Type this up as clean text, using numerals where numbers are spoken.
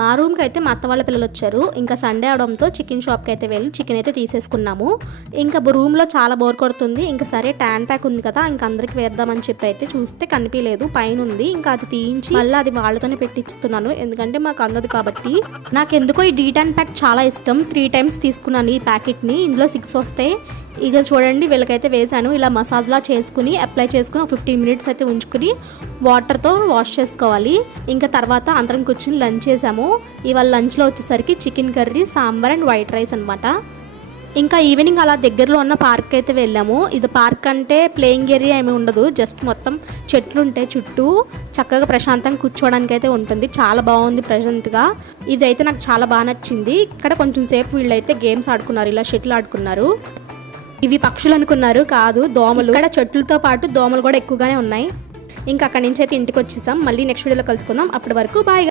మా రూమ్కి అయితే మా అత్త వాళ్ళ పిల్లలు వచ్చారు. ఇంకా సండే అవడంతో చికెన్ షాప్కి అయితే వెళ్ళి చికెన్ అయితే తీసేసుకున్నాము. ఇంకా రూమ్లో చాలా బోర్ కొడుతుంది. ఇంకా సరే ట్యాన్ ప్యాక్ ఉంది కదా, ఇంకా అందరికి వేద్దామని చెప్పి అయితే చూస్తే కనిపించలేదు, పైన ఉంది. ఇంకా అది తీయించి మళ్ళీ అది వాళ్ళతోనే పెట్టిస్తున్నాను, ఎందుకంటే మాకు అందదు కాబట్టి. నాకెందుకో ఈ డీటాన్ ప్యాక్ చాలా ఇష్టం. 3 times తీసుకున్నాను ఈ ప్యాకెట్ని. ఇందులో 6 వస్తాయి. ఇక చూడండి వీళ్ళకైతే వేసాను. ఇలా మసాజ్లా చేసుకుని అప్లై చేసుకుని 15 minutes అయితే ఉంచుకుని వాటర్తో వాష్ చేసుకోవాలి. ఇంకా తర్వాత అందరం కూర్చుని లంచ్ చేసాము. ఇవాళ లంచ్లో వచ్చేసరికి chicken curry, sambar and white rice అనమాట. ఇంకా ఈవినింగ్ అలా దగ్గరలో ఉన్న పార్క్ అయితే వెళ్ళాము. ఇది పార్క్ అంటే ప్లేయింగ్ ఏరియా ఏమి ఉండదు, జస్ట్ మొత్తం చెట్లు ఉంటాయి చుట్టూ, చక్కగా ప్రశాంతంగా కూర్చోవడానికి అయితే ఉంటుంది. చాలా బాగుంది ప్రజెంట్గా. ఇదైతే నాకు చాలా బాగా నచ్చింది. ఇక్కడ కొంచెం సేపు వీళ్ళైతే గేమ్స్ ఆడుకున్నారు, ఇలా షటిల్ ఆడుకున్నారు. ఇవి పక్షులు అనుకున్నారు, కాదు దోమలు. ఇక్కడ చెట్లతో పాటు దోమలు కూడా ఎక్కువగానే ఉన్నాయి. ఇంకా అక్కడి నుంచి అయితే ఇంటికి వచ్చేసాం. మళ్ళీ నెక్స్ట్ వీడియోలో కలుసుకుందాం. అప్పటి వరకు బాయ్.